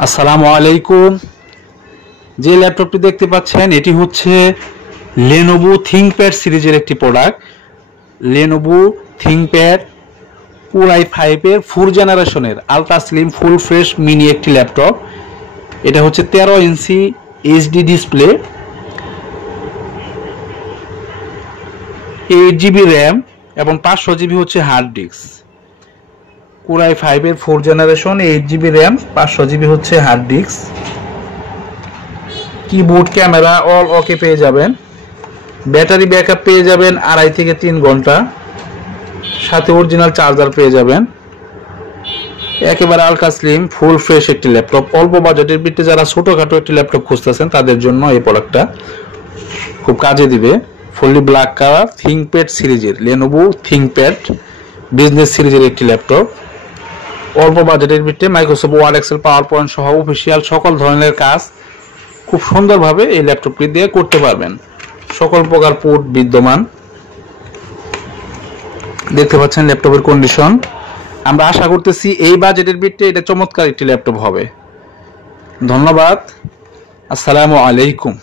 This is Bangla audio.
আসসালামু আলাইকুম। যে ল্যাপটপটি দেখতে পাচ্ছেন এটি হচ্ছে Lenovo ThinkPad সিরিজের একটি product. Lenovo ThinkPad Core i5 এর 4th জেনারেশনের ultra slim full fresh mini একটি ল্যাপটপ। এটা হচ্ছে 13 ইঞ্চি এইচডি ডিসপ্লে, 8GB র্যাম এবং 500 জিবি হচ্ছে হার্ড ডিস্ক। Core i5 এর 4th generation, 8GB RAM, 500 GB হচ্ছে hard disk. Keyboard, camera all okay পেয়ে যাবেন। ব্যাটারি ব্যাকআপ পেয়ে যাবেন 2.5 থেকে 3 ঘন্টা। সাথে অরিজিনাল চার্জার পেয়ে যাবেন। একেবারে আলট্রা স্লিম ফুল ফ্রেশ একটি ল্যাপটপ। অল্প বাজেটের ভিত্তিতে যারা ছোটখাটো একটি ল্যাপটপ খুঁজতেছেন তাদের জন্য এই প্রোডাক্টটা খুব কাজে দিবে। ফুললি ব্ল্যাক কালার ThinkPad সিরিজের Lenovo ThinkPad বিজনেস সিরিজের একটি ল্যাপটপ। অল্প বাজেটের ভিত্তিতে Microsoft Word, Excel, PowerPoint সহ অফিসিয়াল সকল ধরনের কাজ খুব সুন্দরভাবে এই ল্যাপটপটি দিয়ে করতে পারবেন। সকল প্রকার পোর্ট বিদ্যমান। দেখতে পাচ্ছেন ল্যাপটপের কন্ডিশন। আমরা আশা করতেছি এই বাজেটের ভিত্তিতে এটা চমৎকার একটি ল্যাপটপ হবে। ধন্যবাদ। আসসালামু আলাইকুম।